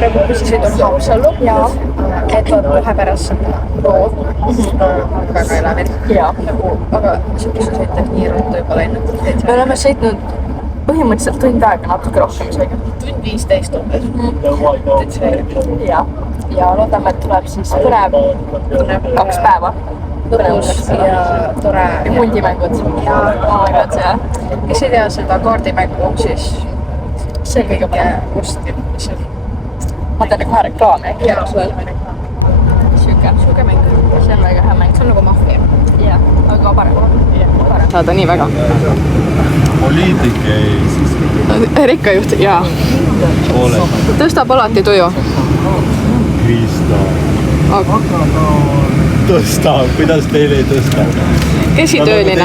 praegu bussisõit on Haapsallu, et on kohe pärast seda loo, väga elav, nagu, aga see bussisõit on nii ruttu juba läinud. Me oleme sõitnud põhimõtteliselt tund aega natuke rohkem isegi. Tund 15 umbes. Ja loodame, et tuleb siis põnev 2 päeva. Lõbus ja tore. Ja hundimängud. Ja aegad ja. Kes ei tea seda kaardimängu, siis see kõige parem. Kustim, mis on. Ma teen kohe reklaami äkki. Jaa, sul on Siuke mäng. See on väga hea mäng. See on nagu maffia. Jah, aga parem. Saada nii väga. Poliitik ei Rikkajuht, jaa. Tõstab alati tuju. Krista. Tõstab, kuidas teil ei tõsta? Käsitööline.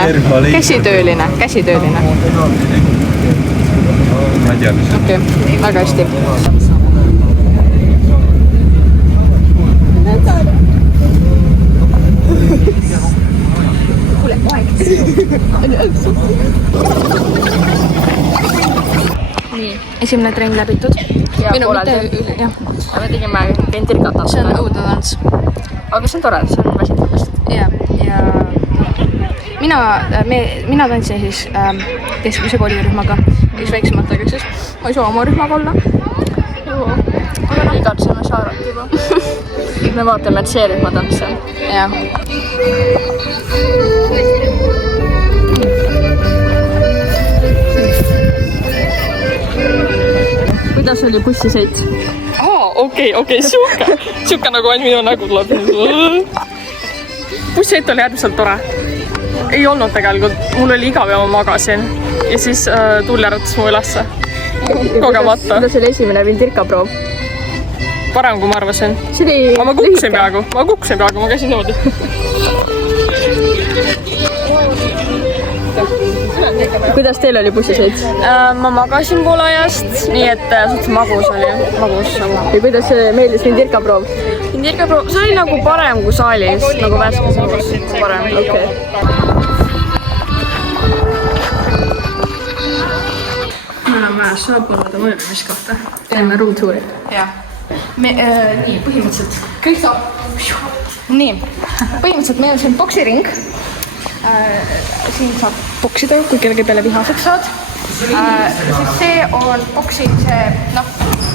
Ma ei tea, mis on. Okei, väga hästi. Nii, esimene trenn läbitud. Minu mitte üle, jah. Me tegime ventirkatas. See on õudetants. Aga see on tore, see on väsitamist. Ja mina tantsin siis keskmise koolirühmaga, siis väiksematega, siis ma ei saa oma rühmaga olla. Aga noh, igatseme saarat juba. Me vaatame, et see rühma tantse. Jah. Kuidas oli bussisõit? Okei, siuke nagu ainult minu nägu tuleb. Bussisõit oli äärmiselt tore. Ei olnud tegelikult, mul oli igav ja ma magasin. Ja siis Tuuli äratas mu ülesse. Kogemata. Kuidas oli esimene vindirkaproov? Parem kui ma arvasin. Aga ma kukkusin peaaegu, ma käisin niimoodi. Kuidas teil oli bussisõit? Ma magasin pool ajast, nii et suhteliselt magus oli. Ja kuidas meeldis vindirkaproov? Vindirkaproov, see oli nagu parem kui saalis, nagu värskes magus. Parem, okei. Me oleme vajas saabunud mõjumimiskohta. Teeme room touri. Jah. Nii, põhimõtteliselt. Kristo! Nii, põhimõtteliselt meil on siin boksiring. Siin saab boksida, kui kellegi peale vihaseks saad. Siis see on boksimise,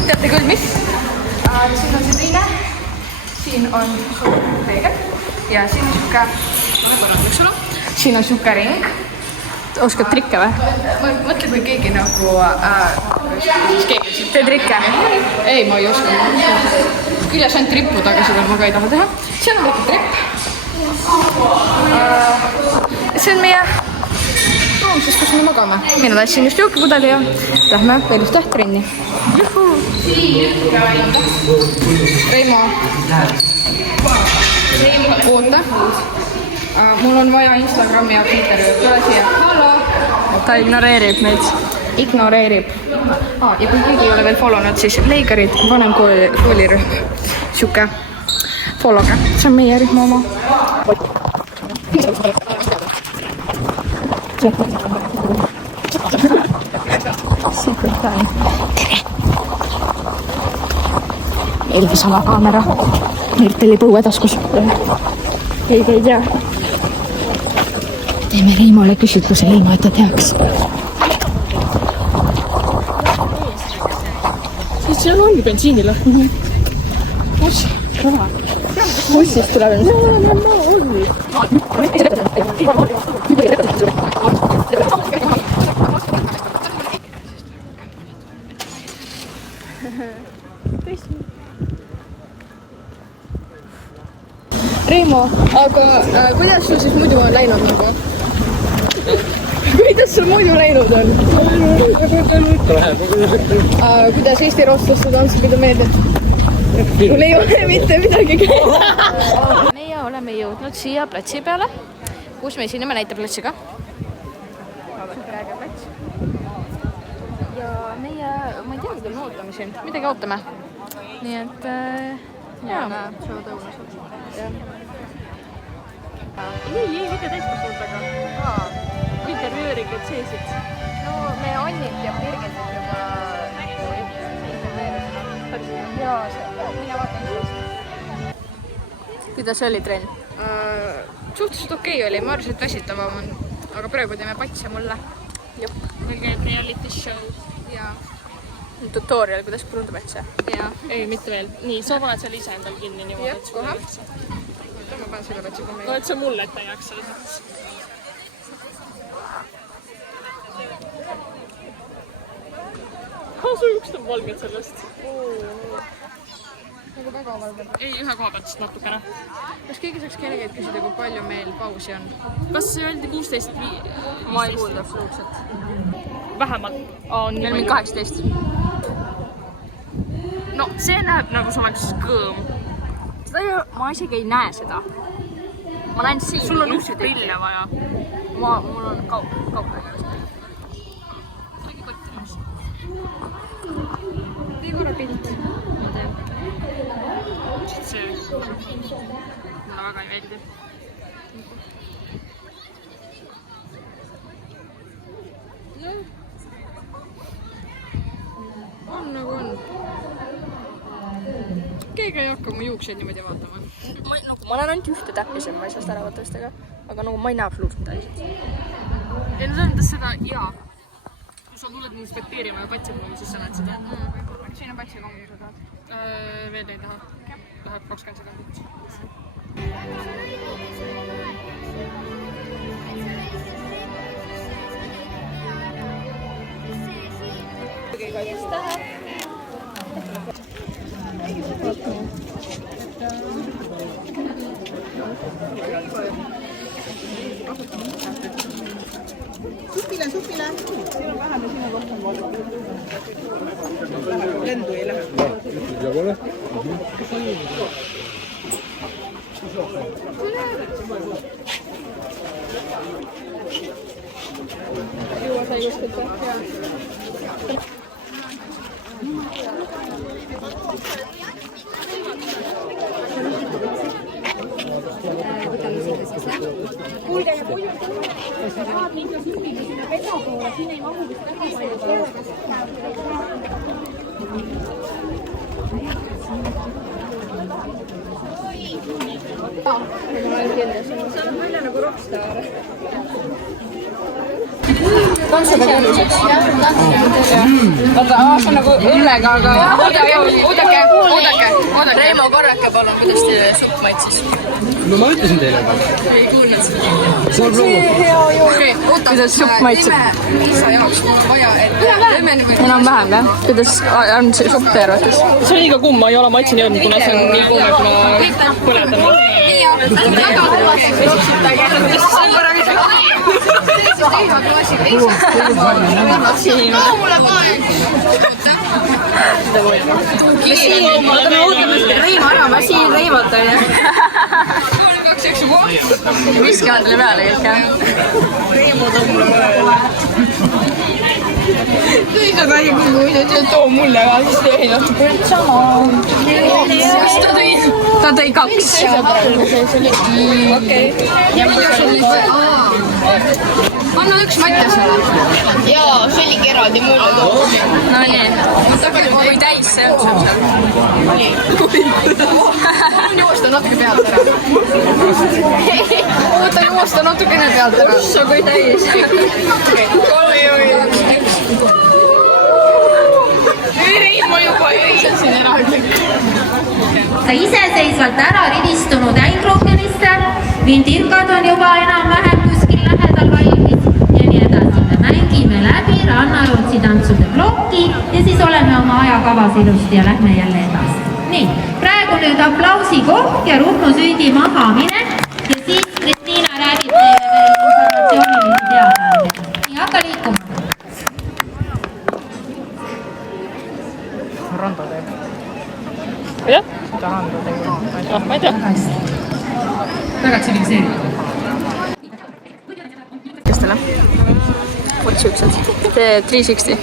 teate küll mis. Siin on see teine. Siin on peegel. Ja siin on siin on siuke ring. Oskad trikke või? Mõtle, kui keegi nagu... Teed trikke? Ei, ma ei oska. Küljes ainult trippuda, aga seda ma ka ei taha teha. See on väike tripp. See on meie ruum, siis kus me magame. Mina tahtsin just jookipudeli ja lähme veel üht trenni. Reimo. Oota. Mul on vaja Instagrami ja Twitteri peale siia. Hallo. Ta ignoreerib meid. Ignoreerib. Ja kui keegi ei ole veel follownud, siis Leigarid, vanem koolirühm. Siuke followge. See on meie rühma oma. Meil on salakaamera. Merteli põuetaskus. Ei tea. Teeme Reimole küsitluse ilma, et ta teaks. See ongi bensiinile. Bussist tuleb. Reimo, aga kuidas sul siis muidu on läinud nagu? Kuidas sul muidu läinud on? Kuidas Eesti rootslaste tantsupidu meeldib? Mul ei ole mitte midagi käia. Meie oleme jõudnud siia platsi peale, kus me esineme näiteplatsiga. Ja meie, ma ei tea, mida me ootame siin. Midagi ootame. Nii et, jaa. Ei, mitte täiskasvudega. Intervjueerikud seesid. No me Annit ja Birgit juba intervjueerisime. Jaa, mine vaata ennast. Kuidas oli trenn? Suhteliselt okei oli, ma arvasin, et väsitavam on. Aga praegu teeme patse mulle. Meil käib reality show. Jaa. Tutorial, kuidas kruunda patse? Jaa. Ei, mitte veel. Nii, sa paned seal ise endal kinni niimoodi. Jah, kohe. Ma panen selle patse kohe. No, et see mulle ette jääks selles mõttes. Su juuksed on valged sellest. Nagu väga valged. Ei, ühe koha pealt vist natukene. Kas keegi saaks kellegi küsida, kui palju meil pausi on? Kas see öeldi 16? Ma ei kuulda absoluutselt. Vähemalt. Meil mingi 18. No, see näeb nagu see oleks kõõm. Ma isegi ei näe seda. Ma näen siin. Sul on just prille vaja. Mul on kauglega. Tee korra pilt. Ma teen. See mulle väga ei meeldi. On nagu on. Keegi ei hakka mu juukseid niimoodi vaatama. Ma näen ainult ühte täppi siin, ma ei saa seda ära võtta vist, aga nagu ma ei näe absoluutselt midagi. Ei, no see on seda, jaa. Kui sa tuled inspekteerima ja patsi poole, siis sa näed seda. Siin on patsi kongi, sa tahad. Veel ei taha. Läheb 20 sekundit. Supile. Lendu ei lähe. Juua sai just võtta. Kuulge, ja kui saad minna supile sinna pesa poole, siin ei mahu vist väga palju. See on välja nagu rockstar. Tantsuda käänduseks. Oota, see on nagu õllega, aga... Oodake. Reimo, korrake palun, kuidas teile supp maitsis? No ma ütlesin teile juba. Ei kuulnud seda. See on proov. Okei, kuidas supp maitseb? Liisa jaoks mul on vaja, et lemeni või... Enam-vähem, jah? Kuidas on see supp teie arvates? See on liiga kuum, ma ei ole maitsini jõudnud, kuna see on nii kuum, et ma põletan. Reimo ära, ma siin Reimot on ju. Viskavad talle peale kõik, jah? Reimo toob mulle peale. Liisa räägib, kui sa too mulle ka, siis tõi natuke sama. Ta tõi 2. Okei. Anna üks Mattiasele. Jaa, see oligi eraldi mulle too. No nii. Kui täis see on seal? Palun joosta natuke pealt ära. Oota, joosta natukene pealt ära. Ossa, kui täis. Reimo juba jõised siin eraldi. Ka iseseisvalt ära rivistunud ängloogenister, vindirkad on juba enam-vähem kuskil lähedal valmis ja nii edasi. Me mängime läbi rannarootsi tantsude plokki ja siis oleme oma ajakavas ilusti ja lähme jälle edasi. Nii, praegu nüüd aplausi koht ja Ruhnu süüdi mahaminek ja siis Kristiina räägib teile veel informatsioonilisi teadaandeid. Nii, hakka liikuma. Rando teeb. Jah? Mida Rando teeb? Ma ei tea. Väga tsiviliseeritud. Kestele? Vot siuksed. 360.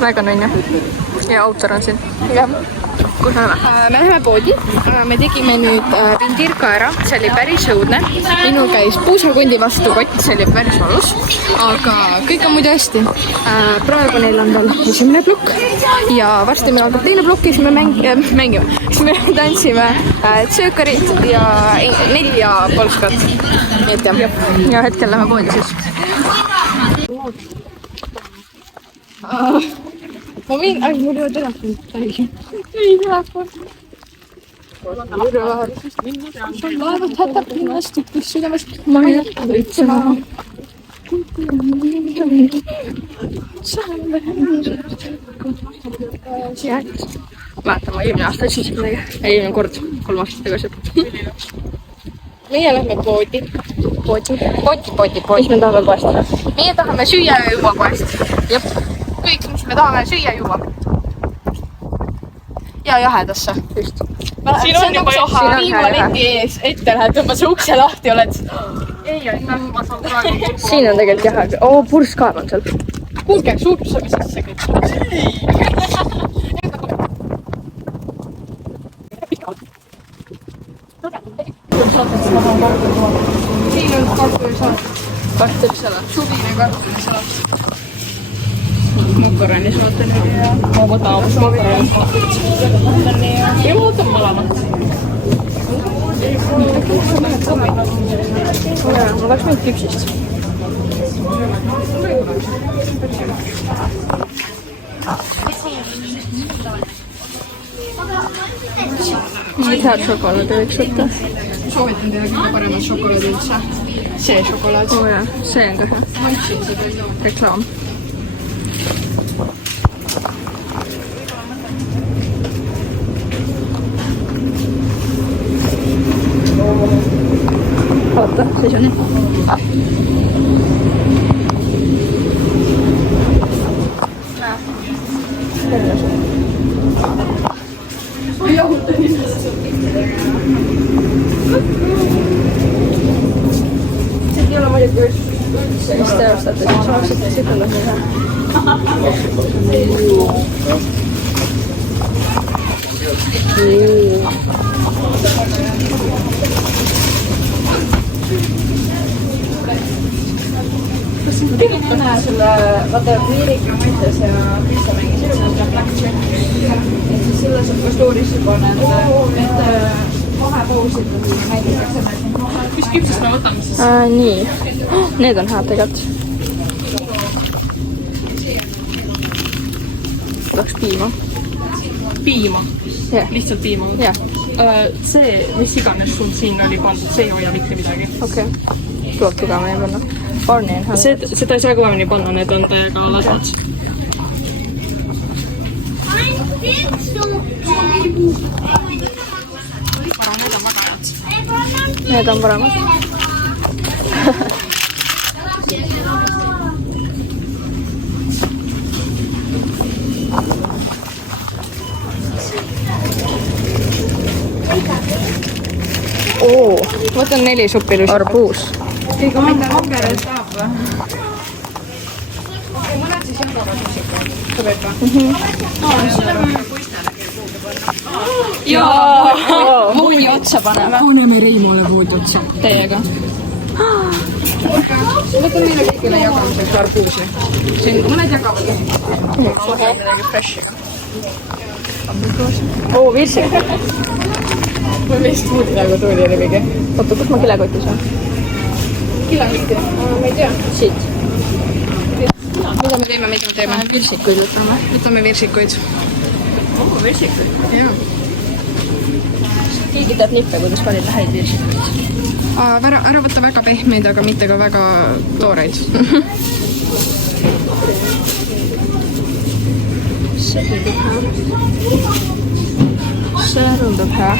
Vegan on ju? Ja autor on siin. jah. Kus me läheme? Me läheme poodi, me tegime nüüd pindirka ära, see oli päris õudne. Minul käis puusakundi vastu kott, see oli päris valus, aga kõik on muidu hästi. Praegu neil on veel esimene plokk ja varsti meil algab teine plokk ja siis me mängime. Siis me tantsime tsöökarit ja 4 polskat. Nii et jah. Ja hetkel lähme poodi siis. Ma võin, mul ei ole telefon. Ei telefon. Laevad hätab linnast, kus südamest. Ma ei üldse maha. Mäletan, ma eelmine aasta ütlesin midagi. Eelmine kord, 3 aastat tagasi. Meie lähme poodi. Poodi. Mis me tahame poest? Meie tahame süüa ja juua poest. Jep. Kõik, mis me tahame süüa juua. Ja jahedasse. Just. Siin on juba jahe. Viimaleti ees ette lähed, tõmbad see ukse lahti, oled. Ei, aitäh, ma saan praegu. Siin on tegelikult jahe. Oo, purskkaev on seal. Kuulge, suutsame sisse kõik. Siin on kartulisalat. Kartulisalat. Suvine kartulisalat. Makaronisalaat on nüüd ja... Ma võtan hoopis makaroni. Ja ma võtan mõlemat. Ma tahaks nüüd küpsist. Head šokolaadi võiks võtta. Soovitan teile kõige paremat šokolaadi üldse. See šokolaad. Oo jah, see on ka hea. Reklaam. Oota, siis on nii. See ei ole muidugi üldse vist teostatud, siis saaksite sekundas teha. Näe selle, vaata Miirika mõttes ja Krista mängisid selle Blackjack. Et siis selle saab ka story'sse panna, et vahepausid näidatakse. Mis küpsest me võtame siis? Nii, need on head tegelikult. Tahaks piima. Piima? Jah. Lihtsalt piima? Jah. See, mis iganes sul siin oli pandud, see ei hoia mitte midagi. Okei. Tuleb tugevamini panna. Barni on hea. Seda ei saa kõvemini panna, need on täiega ladvad. Need on väga head. Need on paremad. Võtan 4 suppilusi. Arbuus. Ega mitte makereid tahab või? Okei, mõned siis jaguvad muusika. Sobib ka? Jaa! Voodi otsa paneme. Paneme Reimole voodi otsa. Teiega. Võtan meile kõigile jagamiseks arbuusi. Siin mõned jagavad. Võtan midagi freshiga. Oo, virsik. Mul vist muud nagu tuli oli kõige. Oota, kus ma kilekotis on? Kilekotti? Ma ei tea. Siit. Mida me teeme? Virsikuid võtame. Võtame virsikuid. Virsikuid? Jaa. Keegi teab nippe, kuidas valida häid virsikuid. Ära võtta väga pehmeid, aga mitte ka väga tooreid. See tundub hea. See tundub hea.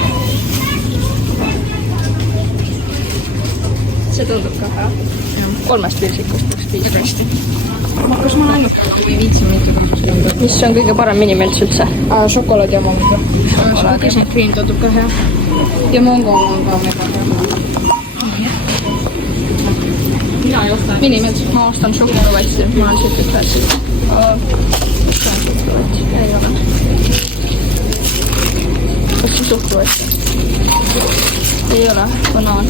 See tundub ka hea. 3 virsikust peaks piisama. Kas ma ainuke, aga ma ei viitsi mitte kasutada. Mis on kõige parem minimelts üldse? Šokolaadi oma muidu. Cookies and cream tundub ka hea. Ja mango on ka väga hea. Mina ei Minimees, ma ostan šokolaadivatti, ma olen siukest asja. Ei ole. Kas see šokolaadivatti? Ei ole, banaan.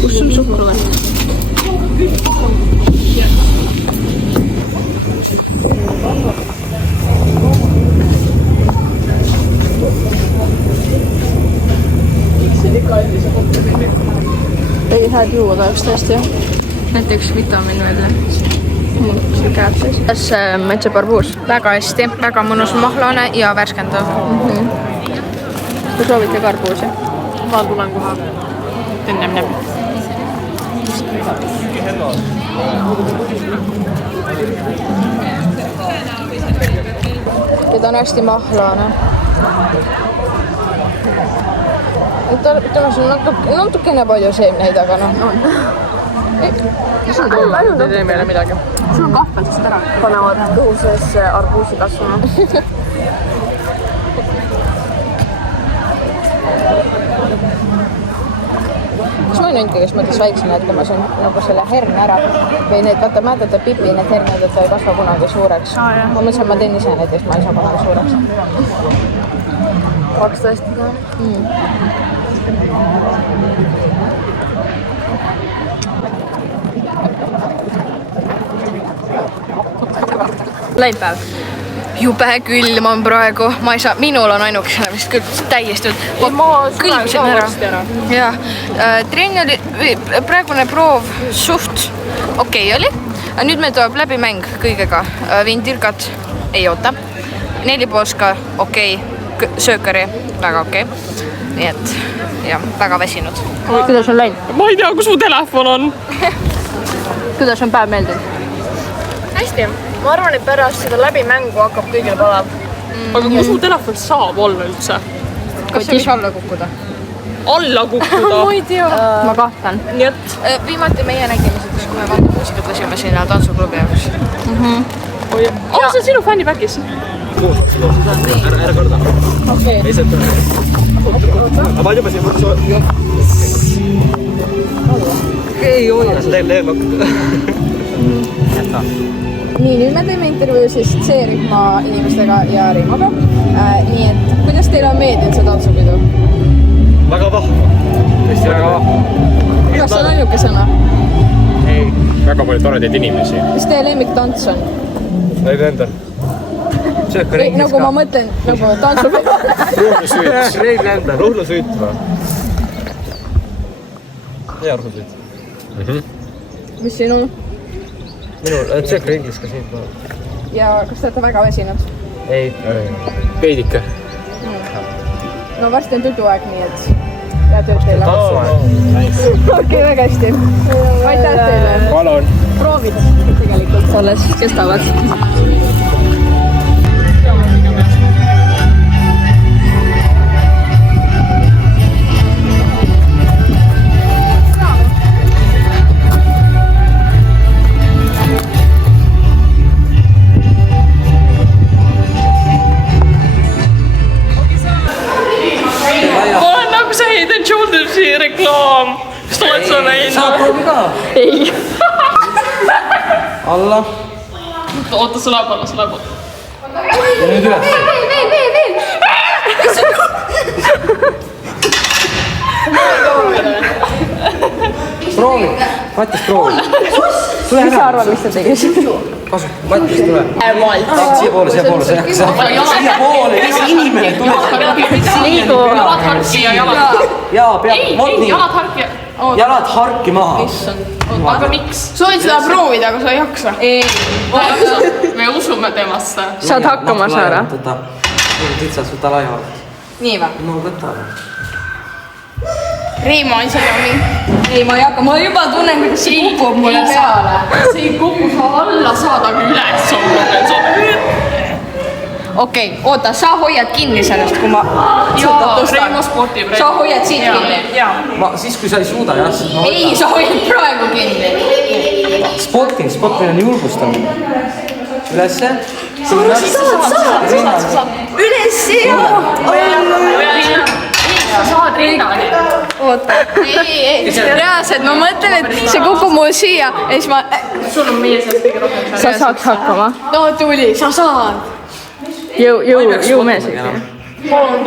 Kus on šokolaadivatti? Ei head juua tahaks tõesti. Näiteks vitamiin välja. See käeb siis. Kas metsabarbuus? Väga hästi, väga mõnus mahlane ja värskendav. Kui soovite karbuusi? Ma tulen kohe. Nem. Ja ta on hästi mahlane. Tämä on natukene paljon seemneid, aga noh. Ei tee meile midagi. Sul on kahvel sest ära. Panevad kõhu sees arbuusi kasvama. Kas ma olen ainult, kes mõtles väiksena, et kui ma sain nagu selle herne ära või need, vaata, mäletate Pipi, need herned, et ta ei kasva kunagi suureks. Ma mõtlesin, et ma teen ise näiteks, ma ei saa kunagi suureks. Kaks tõesti ka. Läinud päev. Jube külm on praegu, ma ei saa, minul on ainukesena vist küll täiesti külmsin ära. Ja, trenni oli, praegune proov suht okei oli. Nüüd meil tuleb läbi mäng kõigega. Vindirkat ei oota. 4,5 ka okei. Söökari väga okei. Nii et, jah, väga väsinud. Kuidas on läinud? Ma ei tea, kus mu telefon on. Kuidas on päev meeldinud? Hästi. Ma arvan, et pärast seda läbi mängu hakkab kõigil palav. Aga kus mu telefon saab olla üldse? Kas see võis alla kukkuda? Alla kukkuda? Ma ei tea. Ma kahtan. Nii et Viimati meie nägime seda, kui me vandamuusikat lasime sinna tantsuklubi jaoks. see on sinu fännipäkis. Ära karda. Ei saa tõne. Aga juba siin võtsu. Ei ole. See on leevak. Nii, nüüd me teeme intervjuu siis C-rühma inimestega ja Reimoga. Nii et, kuidas teile on meeldinud see tantsupidu? Väga vahva. Tõesti väga vahva. Kas see on ainukesena? Ei, väga palju toredaid inimesi. Mis teie lemmiktants on? Võib endal. Nagu ma mõtlen, nagu tantsupidu. Ruhlusüüt. Rein endal. Ruhlusüüt või? Hea ruhlusüüt. Mis sinul? Minul, tšekk ringis ka siin. Ja kas te olete väga väsinud? Ei. Veidike. No varsti on tuduaeg, nii et hea tööd teile. Okei, väga hästi. Aitäh teile. Palun. Proovid tegelikult alles kestavad. Reklaam! Kas oled sa näinud? Saab proovi ka? Ei. Alla. Oota, sa läheb alla. Ja nüüd üles. Proovi. Matis proovi. Mis sa arvad, mis sa tegid? Kasu. Matis tule. Siia poole. Siia poole. Mis inimene tuleb? Jalad harki ja jalad. Jaa, peab. Ei, jalad harki. Jalad harki maha. Aga miks? Soovid seda proovida, aga sa ei jaksa? Ei. Me usume temasse. Saad hakkama saada. Titsas, võta laiali. Nii või? No võta. Reimo on seda nii. Ei, ma ei hakka, ma juba tunnen, kuidas see kukub mulle peale. See ei kuku sa alla, saad aga üles olla. Okei, oota, sa hoiad kinni sellest, kui ma Reimo spordib. Sa hoiad siit kinni? Ma siis, kui sa ei suuda, jah, siis ma Ei, sa hoiad praegu kinni. Spotting on julgustamine. Ülesse. Üles ja! Sa saad rinnani. oota. ei, reaalselt ma mõtlen, et see kukub mul siia ja siis ma... sul on meie seas kõige rohkem. Sa saaks hakkama. No tuli, sa saad. Jõu mees. Palun.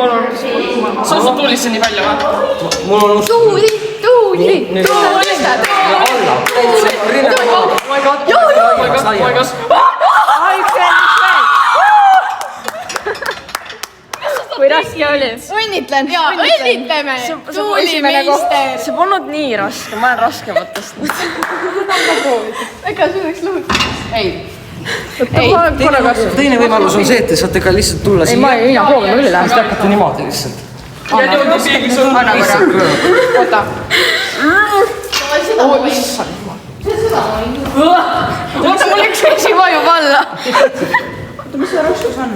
Sul tulisse nii palju või? Mul on usk. Tuuli. Kui raske oli? Õnnitlen. Õnnitleme. Tuulimeister. See polnud nii raske, ma olen raskematest. Ega see oleks lõhut. Ei. Teine võimalus on see, et te saate ka lihtsalt tulla siia. Ei, mina proovin üle. Siis te hakkate niimoodi lihtsalt. Anna korra. Oota. Oota, mul üks vesi vajub alla. Oota, mis see raskus on?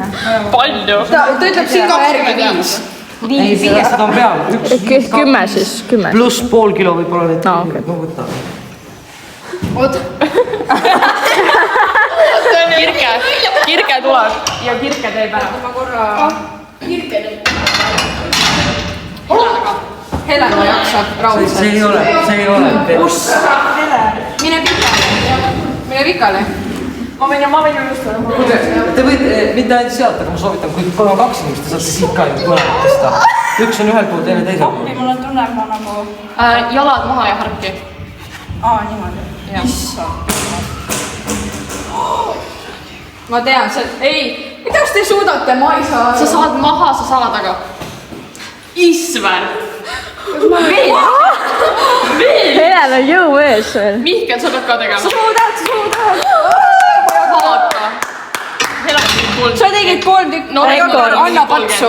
Palju. Ta ütleb siin ka järgi 5. Ei, sellest on peal. 10 siis, 10. Pluss pool kilo võib-olla need. No võta. Oota. Kirke tuleb ja kirke teeb ära. Ma korra... Kirke teeb. Helena jaksab raudselt. See ei ole. Mine pikale. Ma võin just olla. Te võite mitte ainult sealt, aga ma soovitan, kui 3-2 inimest, te saate siit ka ju mõlemad tõsta. Üks on ühel pool, teine teisel pool. Mul on tunne, et ma nagu... Jalad maha ja harki. Niimoodi. Issand. Ma tean, ei, kuidas te suudate, ma ei saa. Sa saad maha, sa saad aga. Isver. Helena jõu ees veel. Mihkel, sa pead ka tegema. Sa suudad. Vaata. Sa tegid 3 tükki. No rekord. Anna patsu.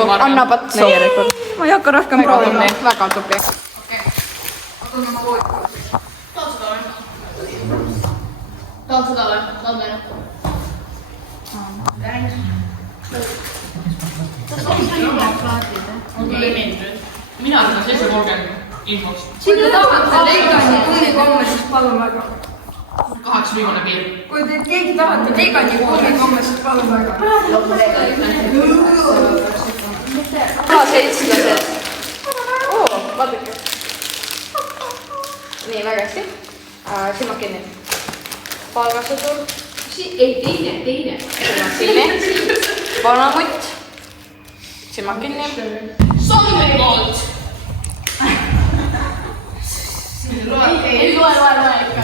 Meie rekord. Ma ei hakka rohkem proovima. Väga tubli. Tahad seda või? Tahad meile? Mina arvan 7.30 infoks. Sinna tahate Tegani kummikomme, siis palun väga. 8 viimane piir. Kui te keegi tahate Tegani kummikomme, siis palun väga. Seltsilased. Vaadake. Nii, väga hästi. Silmad kinni. Palgasõdur. Ei, teine. Silmad kinni. Vanamutt. Silmad kinni. Sondri poolt. Ei loe ikka.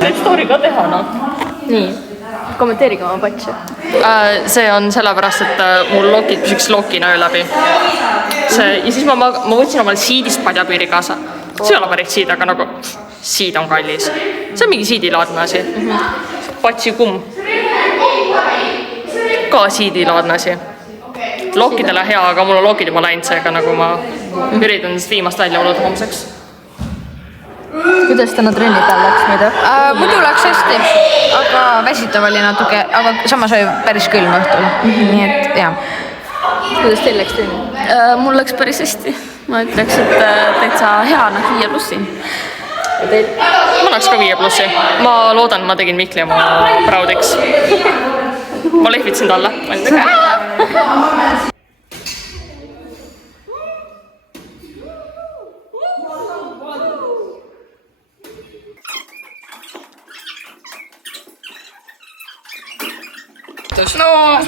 Võib story ka teha, noh. Nii, kommenteerige oma patsi. See on sellepärast, et mul lokid püsiks lokina öö läbi. Ja siis ma võtsin omale siidist padjapüüri kaasa. See ei ole päris siid, aga nagu siid on kallis. See on mingi siidilaadne asi. Patsi kumm. Ka siidilaadne asi. Lokidele hea, aga mul on lokid juba läinud, seega nagu ma üritan viimast välja oluda homseks. Kuidas täna trenni peal läks muidu? Muidu läks hästi, aga väsitav oli natuke, aga samas oli päris külm õhtul. Nii et jah. Kuidas teil läks trenni? Mul läks päris hästi. Ma ütleks, et täitsa hea, 5+. Ma läks ka 5+. Ma loodan, ma tegin Mihkli oma proudiks. Ma lehvitsin talle. No,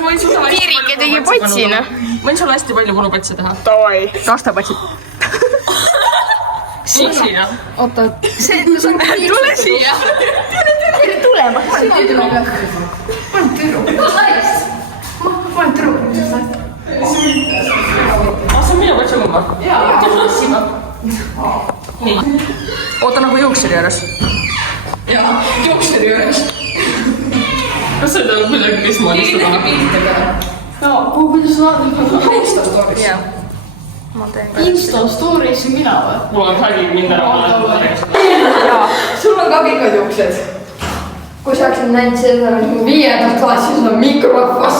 Piirike tegi patsina. Ma võin sulle hästi palju punupatsi teha. Davai. Aastapatsid. Siia. Oota, tule siia. Tule. See on minu patsi kumma. Nii. Oota nagu juuksuri juures. Jaa, juuksuri juures. Kas see on kuidagi teistmoodi seda? Kuidas sa vaatad Insta-stories? Jah. Insta-stories mina või? Mul on hägi mind ära. Jaa, sul on ka pikad juuksed. Kui sa oleksid näinud seda 5. klassis on mikrofon.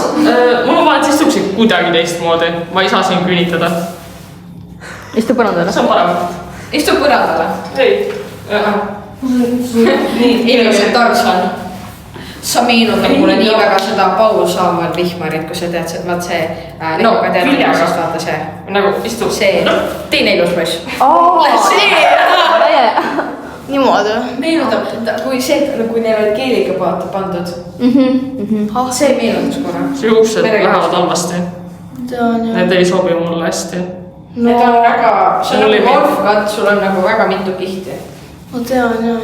Mul on vaja istuksed kuidagi teistmoodi. Ma ei saa siin küünitada. Istu põrandale. See on parem. Istu põrandale. Ei. Nii, inimesed tarvis on. sa meenutad mulle nii väga seda Paul Saamäel Vihmarit, kui sa tead, et vaat see Lehmaga tead, siis vaata see. Nagu istub. See teine ilus poiss. Niimoodi. Meenutab, kui neil olid keeliga pandud. See meenutas korra. See juuksed lähevad halvasti. Need ei sobi mulle hästi. Need on väga, see on nagu golfkatt, sul on nagu väga mitu kihti. Ma tean, jah.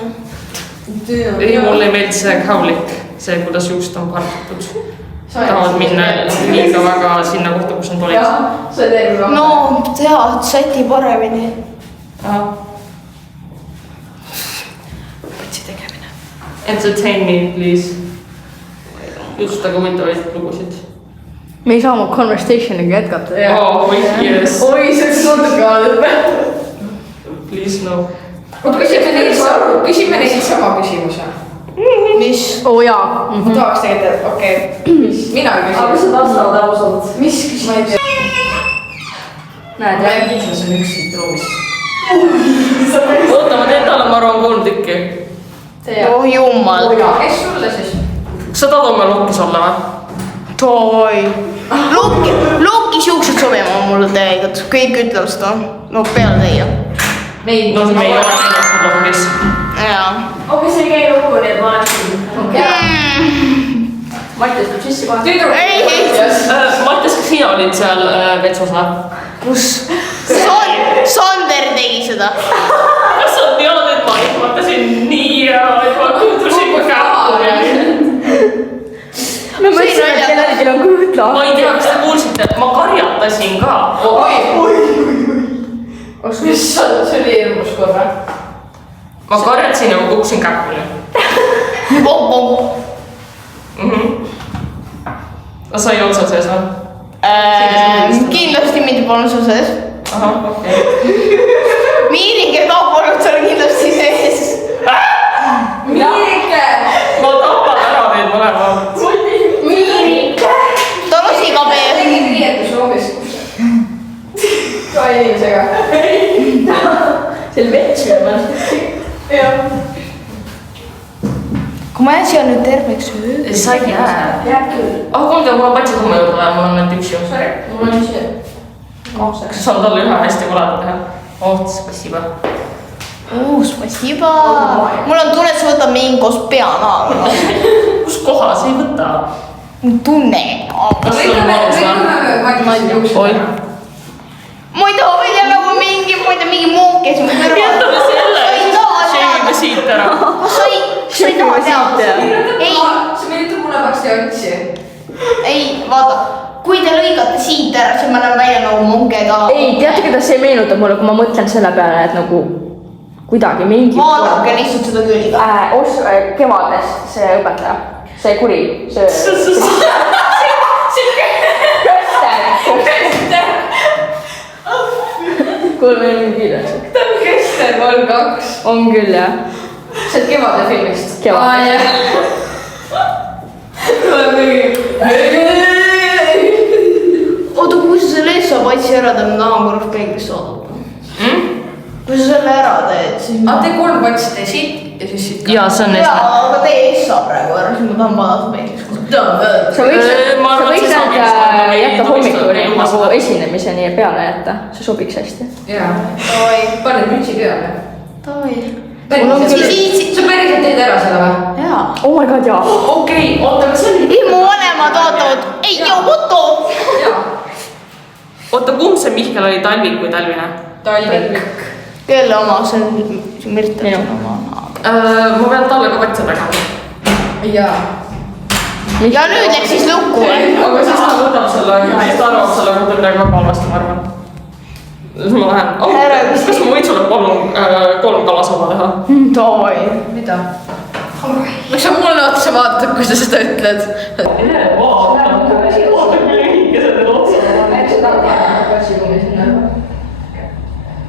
Ei, mulle ei meeldi see kaulik, see, kuidas juust on pardatud. Tahavad minna liiga väga sinna kohta, kus on tolis. No, tead, säti paremini. Patsi tegemine. Entertain me, please. Jutustage huvitavaid lugusid. Me ei saa oma conversationiga jätkata. Oh, yes. Oi, see on natuke. Please, no. Küsime neid sama küsimuse. Mis? Oo jaa. Ma tahaks tegelikult, okei. Mina küsin. Aga sa vastavad ausalt. Mis küsime? Näed, Ma kindlasti on üks siit ruumist. Oota, ma teen talle, ma arvan, 3 tükki. oh jumal. Kes sulle siis? Sa tahad oma lukkis olla või? Toi. Lukki siuksed sobima mulle tegelikult. Kõik ütlevad seda. No peale teie. No me ei ole näinud seda lukkis. Jaa. Okei, see ei käi lukku, nii et ma olen Mattias tuleb sisse kohe. Ei. Mattias, kas sina olid seal vetsus või? Kus? Sander tegi seda. Kas sa tead, et ma ehmatasin nii ära, et ma kuuldusin kähku? Ma mõtlesin, et kellelgi on kõhla. Ma ei tea, kas te kuulsite, ma karjatasin ka. Issand, see oli hirmus korra. Ma karjatasin ja ma kukkusin kähkule. Sa ei otsad sees või? Kindlasti mitte polnud sul sees. Ahah, okei. Miirike ka polnud seal kindlasti sees. Miirike! Ma tapan ära need mõlemad. Miirike! Torusi ka veel. Tegin riietusruumis. Ka inimesega. See oli vets minu meelest. Jah. Kui ma jään siia nüüd terveks öö. Sa ei jää. Jääb küll. Kuulge, mul on patsi homme juurde vaja, mul on ainult üks juht. Mul on see. Kas sa saad talle ühe hästi koleda teha? Oh, spasiba. Spasiba. Mul on tunne, et sa võtad mind koos peanaaga. Kus kohas ei võta? Tunne. Kas sul on mõnus või? Oi. Ma ei taha välja nagu mingi muu, kes mu kõrval. Jätame selle, šeimime siit ära. Sa ei taha teada. Ei, See meenutab mulle varsti otsi. ei, vaata. Kui te lõigate siit ära, siis ma näen välja nagu mungega. Ei, teate, kuidas see meenutab mulle, kui ma mõtlen selle peale, et nagu kuidagi mingi... Vaadake lihtsalt seda külge. Kevades see õpetaja, see kuri, see... Kuule, meil on kiire. Ta on Kester 32. On küll, jah. See on Kevade filmist. Kevades. Tuleb mingi. Oota, kui sa selle ees saab atsi ära teha, ma tahan korraks peeglisse vaadata. Kui sa selle ära teed, siis... Tee 3 patsi, tee siit ja siis siit ka. Jaa, see on Jaa, aga tee ees saab praegu ära, siis ma tahan vaadata peeglisse. Sa võiks Ma arvan, et need see sobiks, aga me ei jätta tohiks hommikul seda ilma nagu seda. esinemiseni peale jätta, see sobiks hästi. Jaa. Pane mütsi peale. Davai. Sa päriselt teed ära selle või? Jaa. Oh my god, jaa. Okei, oota, kas see on... Ei, mu vanemad ootavad. Ei, joo, Otto. Jaa. Oota, kumb see Mihkel oli, Talvik või Talvine? Talvik. Kelle oma, see on Mirtel oma. Ma pean talle ka patsi tegema. Jaa. Ja nüüd läks siis lukku või? Aga siis ta võtab selle, siis ta arvab selle kohta midagi väga halvasti, ma arvan. Siis ma lähen, kas ma võin sulle palun 3 kalasaba teha? Davai. Mida? Miks sa mulle otsa vaatad, kui sa seda ütled?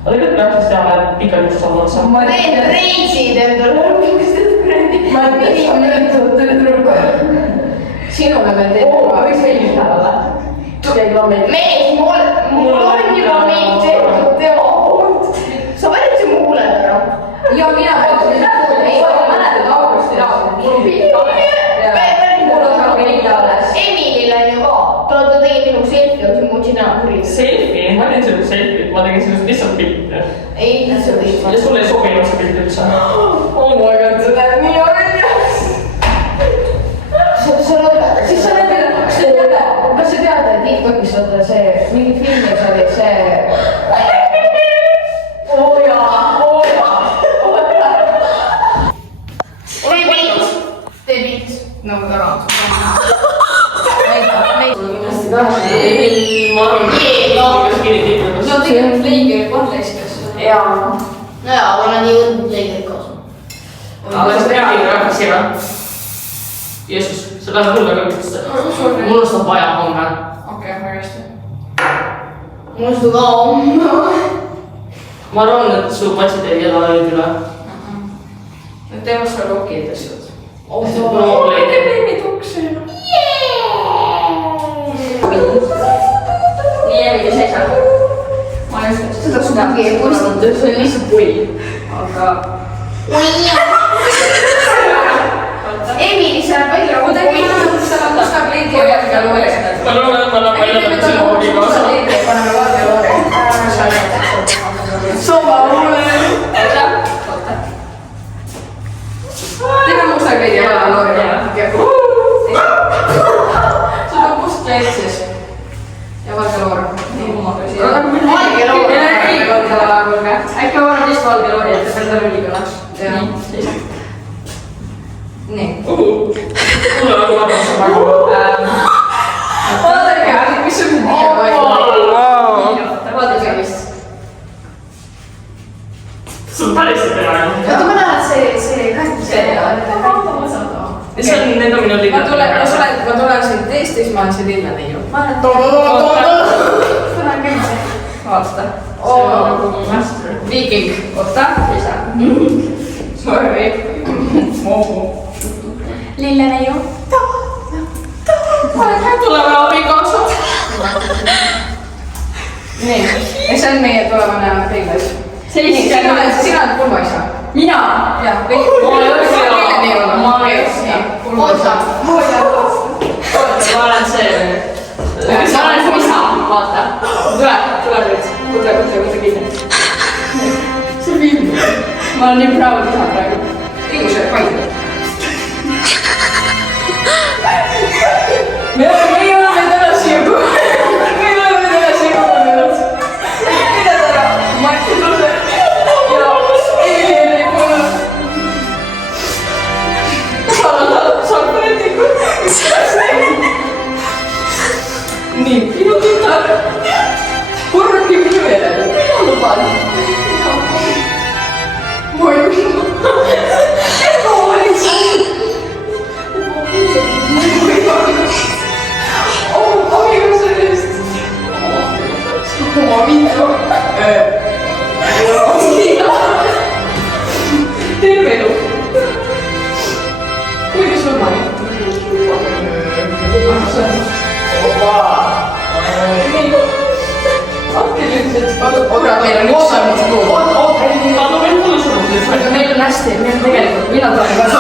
Aga tegelikult peaks siis teha, et pikalt just saada otsa. Ma teen reisid endale. Ma teen Sinule veel teed. Võiks veelgi teha või? mees, mul on juba mind tehtud tema poolt. Sa võtsid mu huuled ära. Ja mina mõtlesin, et ei, ma mäletan augusti. Veel selfie, ma teen sulle selfie, ma tegin sinust lihtsalt pilte. ei, see oli. ja sulle ei sobinud see pilt üldse. Oh my god, see näeb nii arenya. Siis sa näed, kas sa tead, et TikTokis vaata see, mingi filmis oli see. Oo jaa. Debit. Nagu ta raamatu. ei, ma arvan, et kinnitikkus. No tegelikult leige korleiskas. Jaa. Jaa, ma olen jõudnud leige kaasa. aga see peagi väga sira. Jeesus, sa lähed mulle ka üldse. mul on seda vaja homme. Okei, väga hästi. Mul on seda ka homme. ma arvan, et su patsid ei ela ööd üle. Nüüd teeme seda lokid asjad. nii Emily seisab. Ma ei usu, seda kunagi ei puistanud, see on lihtsalt pull. Aga... Emily saab välja kuidagi musta kleidi ja valge loore. ma loodan, et sinu hobi kaasa. Paneme valge loore. Sova mulle. Teeme musta kleidi ja valge loore. Sul on must kleid siis. Ja valge loore. Valge loore. Äkki ma panen vist valge loori, et see on rulli kõlaks. Nii. mulle on arvamus väga. Vaadake, mis on nii palju. Vaadake vist. see on päris hea. Oota, ma näen, et see kast. see on, need on minu linnad. Ma tulen siit teist ja siis ma olen see lillane ju. Ma olen tulen küll see. Vaata. see on nagu master. Viiking. Oota, isa. Sorry. Lillane ju. Tuleme abikaasad. Nii, ja see on meie tulevane peigas. Sina oled pulmaisa. Mina? Jah, ma olen see. ma olen isa, vaata. Tule nüüd. Kutse kinni. See on film. Ma olen nii praegu isa praegu. Õiguse paika. Me oleme täna siia kuulanud. Mida täna? Martin Luse. Ja Emily oli kuulanud. Saab poliitiku. Nii, minu tütar. Korraki minu järele. Mina luban. Ma ei usu. Ema oli see. Terve elu. Kuigi surmani. Andke nüüd, et oota, meil on üks saanud. aga meil pole surnud. Meil on hästi, meil on tegelikult, millal ta on ka